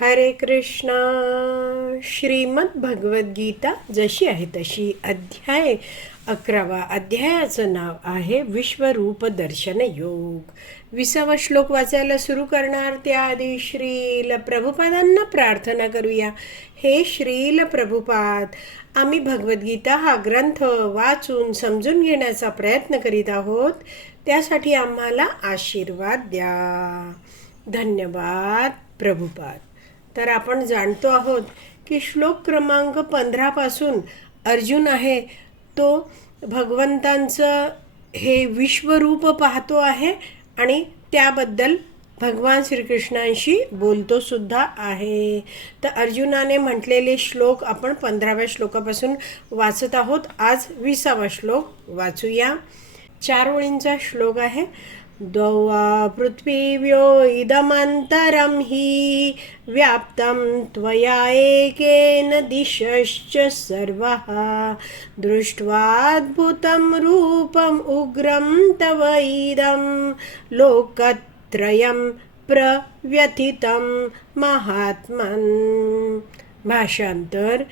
हरे कृष्णा. श्रीमद भगवद्गीता जशी आहे तशी अध्याय अकरावा अध्यायाचं नाव आहे विश्वरूप दर्शन योग. विसावा श्लोक वाचायला सुरू करणार त्याआधी श्रील प्रभुपादांना प्रार्थना करूया. हे श्रील प्रभुपाद आम्ही भगवद्गीता हा ग्रंथ वाचून समजून घेण्याचा प्रयत्न करीत आहोत. त्यासाठी आम्हाला आशीर्वाद द्या. धन्यवाद प्रभुपाद. तर आपण जाणतो आहोत की श्लोक क्रमांक पंधरापासून अर्जुन आहे. तो भगवंतांचं हे विश्वरूप पाहतो आहे आणि त्याबद्दल भगवान श्रीकृष्णांशी बोलतो सुद्धा आहे. तर अर्जुनाने म्हटलेले श्लोक आपण पंधराव्या श्लोकापासून वाचत आहोत. आज विसावा श्लोक वाचूया. चार ओळींचा श्लोक आहे. द्वौवा पृथ्वीव्यो इदमन्तरं हि व्याप्तं त्वया एकेन दिशश्च सर्वः। दृष्ट्वाद्भुतं रूपम् उग्रं तव इदं लोकत्रयं प्रव्यथितं महात्मन्। भाषांतर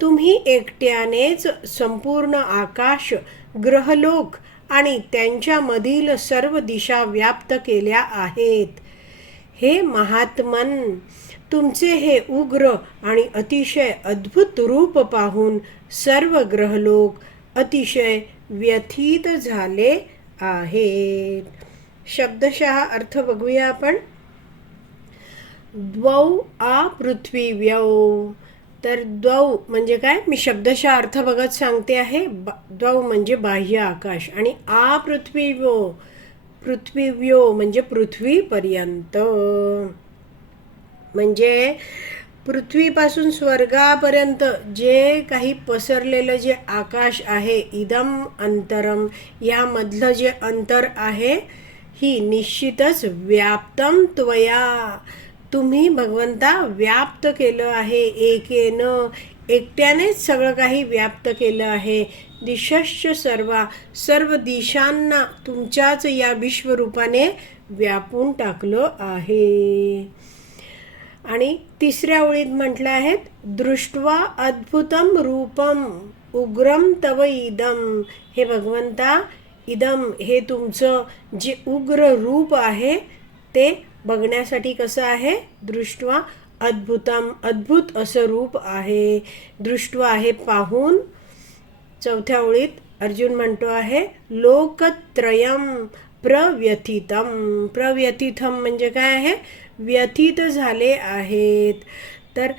तुम्ही एकट्यानेच संपूर्ण आकाश ग्रहलोक आणि त्यांच्यामधील सर्व दिशा व्याप्त केल्या आहेत. हे महात्मन तुमचे हे उग्र आणि अतिशय अद्भुत रूप पाहून सर्व ग्रहलोक अतिशय व्यथित झाले आहेत. शब्दशः अर्थ बघूया आपण. द्वौ आ पृथ्वी व्यौ. तर द्वौ म्हणजे काय? मी शब्दशः अर्थ बघत सांगते आहे. बा- द्वौ म्हणजे बाह्य आकाश आणि आ पृथ्वीव्यो पृथ्वीव्यो म्हणजे पृथ्वीपर्यंत म्हणजे पृथ्वीपासून स्वर्गापर्यंत जे काही पसरलेलं जे आकाश आहे इदम अंतरम यामधलं जे अंतर आहे ही निश्चितच व्याप्तम त्वया. तुम्ही भगवंता व्याप्त केलं आहे एकेनं एकट्यानेच सगळं काही व्याप्त केलं आहे. दिशश्च सर्वा सर्व दिशांना तुमच्याच या विश्वरूपाने व्यापून टाकलं आहे. आणि तिसऱ्या ओळीत म्हटलं आहेत दृष्ट्वा अद्भुतम रूपम उग्रम तव इदम. हे भगवंता इदम हे तुमचं जे उग्र रूप आहे ते बघण्यासाठी कसं आहे? दृष्ट्वा अद्भुतम अद्भुत असं रूप आहे. दृष्ट्वा आहे पाहून चौथ्या ओळीत अर्जुन म्हणतो आहे लोकत्रयम प्रव्यथितम. प्रव्यथितम म्हणजे काय आहे? व्यथित झाले आहेत. तर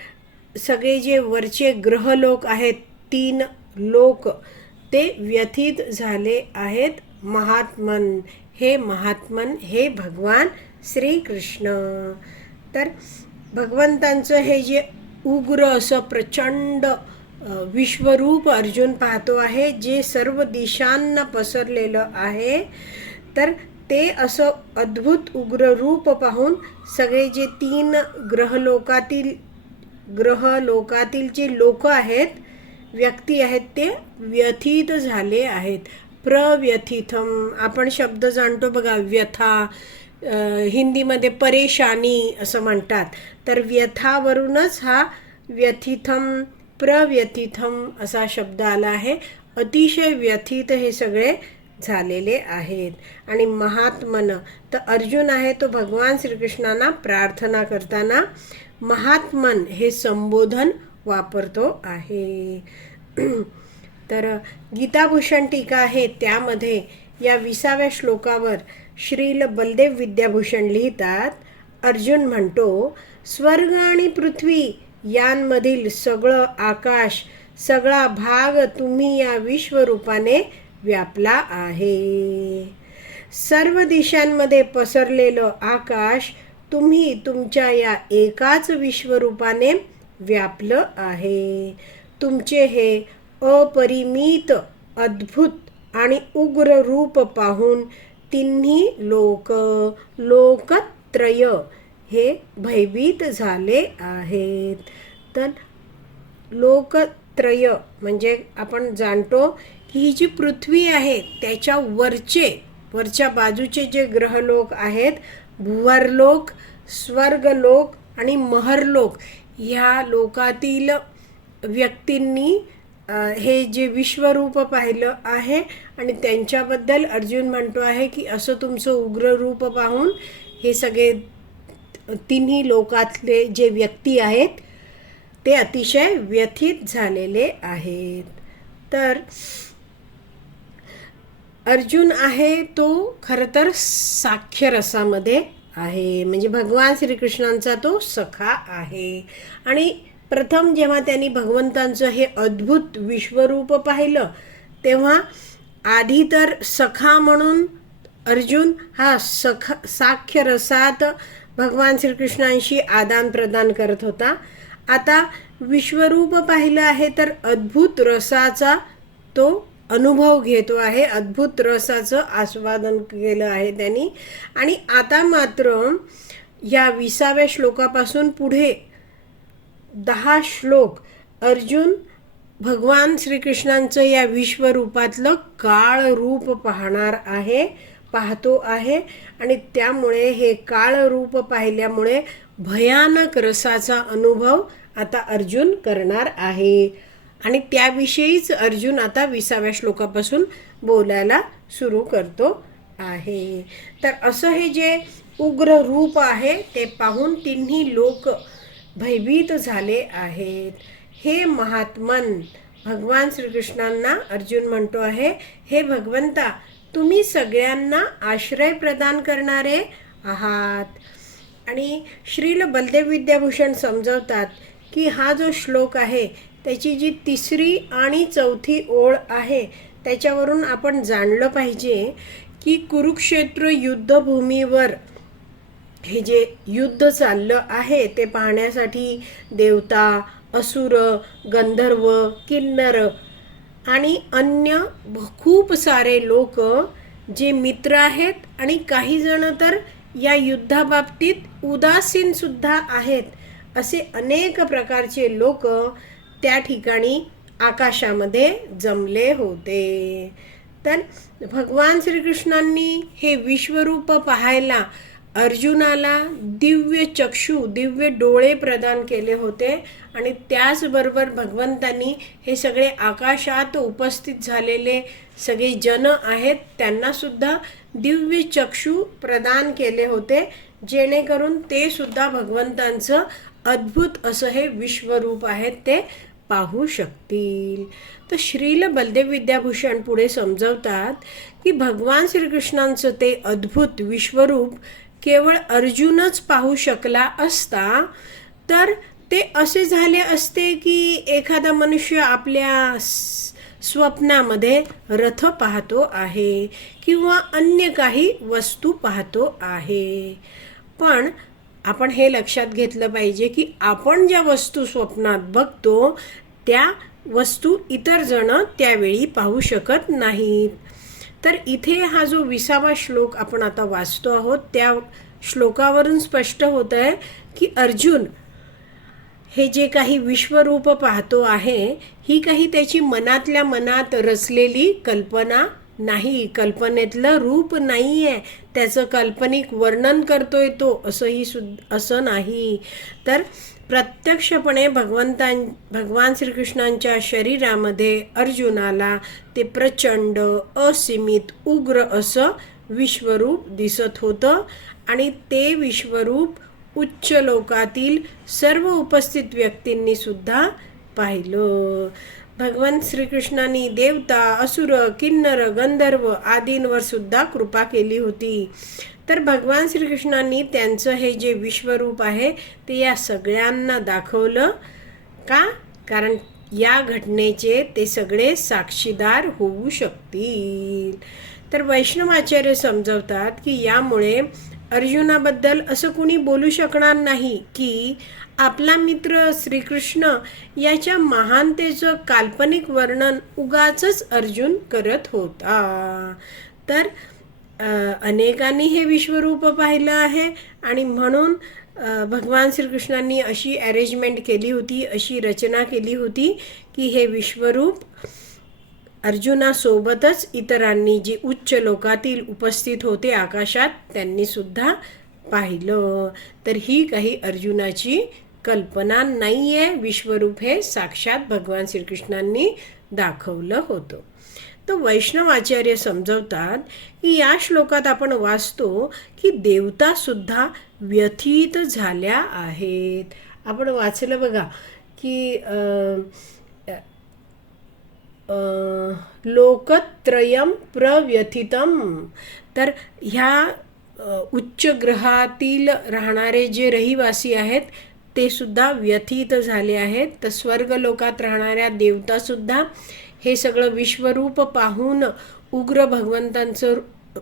सगळे जे वरचे ग्रहलोक आहेत तीन लोक ते व्यथित झाले आहेत महात्मन. हे महात्मन हे भगवान श्रीकृष्ण. तर भगवंतांचं हे जे उग्र असं प्रचंड विश्वरूप अर्जुन पाहतो आहे जे सर्व दिशांना पसरलेलं आहे तर ते असं अद्भुत उग्र रूप पाहून सगळे जे तीन ग्रहलोकातील ग्रहलोकातील जे लोक आहेत व्यक्ती आहेत ते व्यथित झाले आहेत. प्रव्यथितम. आपण शब्द जाणतो बघा व्यथा हिंदीमध्ये परेशानी असं म्हणतात. तर व्यथावरूनच हा व्यथितम प्रव्यथितम असा शब्द आला आहे. अतिशय व्यथित हे सगळे झालेले आहेत. आणि महात्मन तर अर्जुन आहे तो भगवान श्रीकृष्णांना प्रार्थना करताना महात्मन हे संबोधन वापरतो आहे. तर गीताभूषण टीका आहे त्यामध्ये या विसाव्या श्लोकावर श्रील बलदेव विद्याभूषण लिहितात. अर्जुन म्हणतो स्वर्ग आणि पृथ्वी यांमधील सगळं आकाश सगळा भाग तुम्ही या विश्वरूपाने व्यापला आहे. सर्व दिशांमध्ये पसरलेलं आकाश तुम्ही तुमच्या या एकाच विश्वरूपाने व्यापलं आहे. तुमचे हे अपरिमित अद्भुत आणि उग्र रूप पाहून तिन्ही लोक लोकत्रय हे भयभीत झाले आहेत. तर लोकत्रय म्हणजे आपण जाणतो की ही जी पृथ्वी आहे त्याच्या वरचे वरच्या बाजूचे जे ग्रहलोक आहेत भुवरलोक स्वर्गलोक आणि महरलोक ह्या लोकातील व्यक्तींनी हे जे विश्वरूप पाहिलं आहे आणि त्यांच्याबद्दल अर्जुन म्हणतो आहे की असं तुमचं उग्र रूप पाहून हे सगळे तिन्ही लोकातले जे व्यक्ती आहेत ते अतिशय व्यथित झालेले आहेत. तर अर्जुन आहे तो खरं तर साख्यरसामध्ये आहे. म्हणजे भगवान श्रीकृष्णांचा तो सखा आहे. आणि प्रथम जेव्हा त्यांनी भगवंतांचं हे अद्भुत विश्वरूप पाहिलं तेव्हा आधी तर सखा म्हणून अर्जुन हा सख साख्य रसात भगवान श्रीकृष्णांशी आदान प्रदान करत होता. आता विश्वरूप पाहिलं आहे तर अद्भुत रसाचा तो अनुभव घेतो आहे अद्भुत रसाचं आस्वादन केलं आहे त्यांनी. आणि आता मात्र या विसाव्या श्लोकापासून पुढे दहा श्लोक अर्जुन भगवान श्रीकृष्णांचं या विश्वरूपातलं काळ रूप पाहणार आहे पाहतो आहे. आणि त्यामुळे हे काळ रूप पाहिल्यामुळे भयानक रसाचा अनुभव आता अर्जुन करणार आहे. आणि त्याविषयीच अर्जुन आता विसाव्या श्लोकापासून बोलायला सुरू करतो आहे. तर असं हे जे उग्र रूप आहे ते पाहून तिन्ही लोक भयभीत झाले आहेत. हे महात्मन भगवान श्रीकृष्णांना अर्जुन म्हणतो आहे हे भगवंता तुम्ही सगळ्यांना आश्रय प्रदान करणारे आहात. आणि श्रील बलदेव विद्याभूषण समजवतात की हा जो श्लोक आहे त्याची जी तिसरी आणि चौथी ओळ आहे त्याच्यावरून आपण जाणलं पाहिजे की कुरुक्षेत्र युद्धभूमीवर हे जे युद्ध चाललं आहे ते पाहण्यासाठी देवता असुर गंधर्व किन्नर आणि अन्य खूप सारे लोक जे मित्र आहेत आणि काही जण तर या युद्धाबाबतीत उदासीनसुद्धा आहेत असे अनेक प्रकारचे लोक त्या ठिकाणी आकाशामध्ये जमले होते. तर भगवान श्रीकृष्णांनी हे विश्वरूप पाहायला अर्जुनाला दिव्य चक्षु दिव्य डोळे प्रदान केले होते आणि त्याचबरोबर भगवंतांनी हे सगळे आकाशात उपस्थित झालेले सगळे जन आहेत त्यांनासुद्धा दिव्य चक्षु प्रदान केले होते. जेणेकरून ते सुद्धा भगवंतांचं अद्भुत असं हे विश्वरूप आहे ते पाहू शकतील. तर श्रील बलदेव विद्याभूषण पुढे समजवतात की भगवान श्रीकृष्णांचं ते अद्भुत विश्वरूप केवळ अर्जुनच पाहू शकला असता तर ते असे झाले असते की एखादा मनुष्य आपल्या स्वप्नामध्ये रथ पाहतो आहे किंवा अन्य काही वस्तू पाहतो आहे. पण आपण हे लक्षात घेतलं पाहिजे की आपण ज्या वस्तू स्वप्नात बघतो त्या वस्तू इतर जण त्यावेळी पाहू शकत नाहीत. तर इथे हा जो विसावा श्लोक आपण आता वाचतो आहोत त्या श्लोकावरून स्पष्ट होत आहे की अर्जुन हे जे काही विश्वरूप पाहतो आहे ही काही त्याची मनातल्या मनात रचलेली कल्पना नाही. कल्पनेतलं रूप नाही आहे त्याचं काल्पनिक वर्णन करतोय तो असंही सुद्ध असं नाही. तर प्रत्यक्षपणे भगवंतां भगवान श्रीकृष्णांच्या शरीरामध्ये अर्जुनाला ते प्रचंड असीमित उग्र असं विश्वरूप दिसत होतं आणि ते विश्वरूप उच्च लोकातील सर्व उपस्थित व्यक्तींनी सुद्धा पाहिलं. भगवान श्रीकृष्णांनी देवता असुर किन्नर गंधर्व आदींवर सुद्धा कृपा केली होती. तर भगवान श्रीकृष्णांनी त्यांचं हे जे विश्वरूप आहे ते या सगळ्यांना दाखवलं. का? कारण या घटनेचे ते सगळे साक्षीदार होऊ शकतील. तर वैष्णवाचार्य समजवतात की यामुळे अर्जुनाबद्दल असं कुणी बोलू शकणार नाही की आपला मित्र श्रीकृष्ण याच्या महानतेचं काल्पनिक वर्णन उगाच अर्जुन करत होता. तर अनेकांनी हे विश्वरूप पाहिलं आहे आणि म्हणून भगवान श्रीकृष्णांनी अशी अरेंजमेंट केली होती अशी रचना केली होती की हे विश्वरूप अर्जुनासोबतच इतरांनी जी उच्च लोकातील उपस्थित होते आकाशात त्यांनीसुद्धा पाहिलं. तर ही काही अर्जुनाची कल्पना नाही आहे विश्वरूप हे साक्षात भगवान श्रीकृष्णांनी दाखवलं होतं. तर वैष्णवाचार्य समजवतात की या श्लोकात आपण वाचतो की देवता सुद्धा व्यथित झाल्या आहेत. आपण वाचलं बघा की अं, लोकत्रयम प्रव्यथितम. तर ह्या उच्च ग्रहातील राहणारे जे रहिवासी आहेत ते सुद्धा व्यथित झाले आहेत. तर स्वर्ग लोकात राहणाऱ्या देवतासुद्धा हे सगळं विश्वरूप पाहून उग्र भगवंतांचं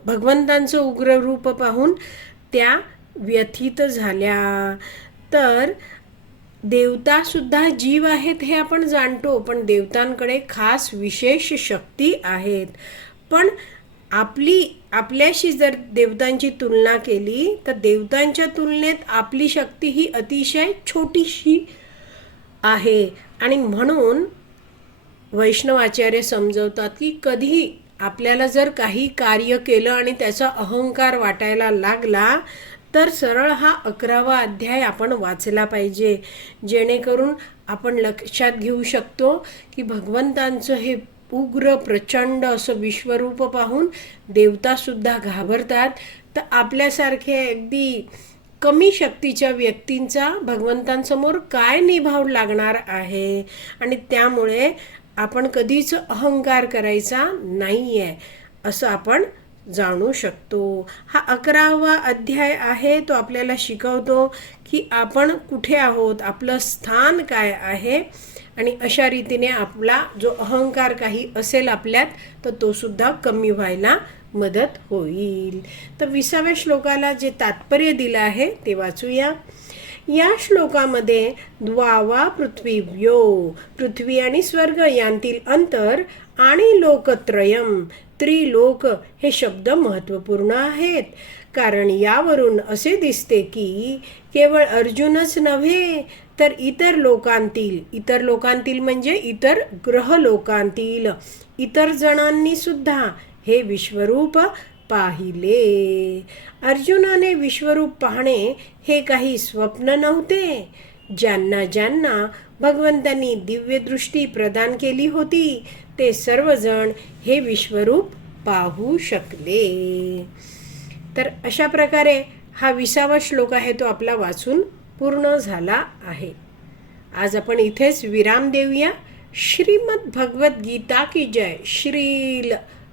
भगवंतांचं उग्र रूप पाहून त्या व्यथित झाल्या. तर देवतासुद्धा जीव आहेत हे आपण जाणतो पण देवतांकडे खास विशेष शक्ती आहेत. पण आपली आपल्याशी जर देवतांची तुलना केली तर देवतांच्या तुलनेत आपली शक्ती ही अतिशय छोटीशी आहे. आणि म्हणून वैष्णवाचार्य समजवतात की कधी आपल्याला जर काही कार्य केलं आणि त्याचा अहंकार वाटायला लागला तर सरळ हा अकरावा अध्याय आपण वाचला पाहिजे. जेणेकरून आपण लक्षात घेऊ शकतो की भगवंतांचं हे उग्र प्रचंड असं विश्वरूप पाहून देवतासुद्धा घाबरतात. तर आपल्यासारखे अगदी कमी शक्तीच्या व्यक्तींचा भगवंतांसमोर काय निभाव लागणार आहे? आणि त्यामुळे आपण कधीच अहंकार करायचा नाही आहे असं आपण जाणू शकतो. हा अकरावा अध्याय आहे तो आपल्याला शिकवतो की आपण कुठे आहोत आपलं स्थान काय आहे आणि अशा रीतीने आपला जो अहंकार काही असेल आपल्यात तर तो सुद्धा कमी व्हायला मदत होईल. तर विसाव्या श्लोकाला जे तात्पर्य दिलं आहे ते वाचूया. या श्लोकामध्ये द्वावा पृथ्वीव्यो पृथ्वी आणि स्वर्ग यांतील अंतर आणि लोकत्रयम त्रिलोक हे शब्द महत्त्वपूर्ण आहेत. कारण यावरून असे दिसते की केवळ अर्जुनच नव्हे तर इतर लोकांतील इतर लोकांतील म्हणजे इतर ग्रह लोकांतील इतर जणांनी सुद्धा हे विश्वरूप पाहिले. अर्जुनाने विश्वरूप पाहणे हे काही स्वप्न नव्हते. ज्यांना ज्यांना भगवंतांनी दिव्यदृष्टी प्रदान केली होती ते सर्वजण हे विश्वरूप पाहू शकले. तर अशा प्रकारे हा विसावा श्लोक आहे तो आपला वाचून पूर्ण झाला आहे. आज आपण इथेच विराम देऊया. श्रीमद भगवद्गीता की जय. श्रील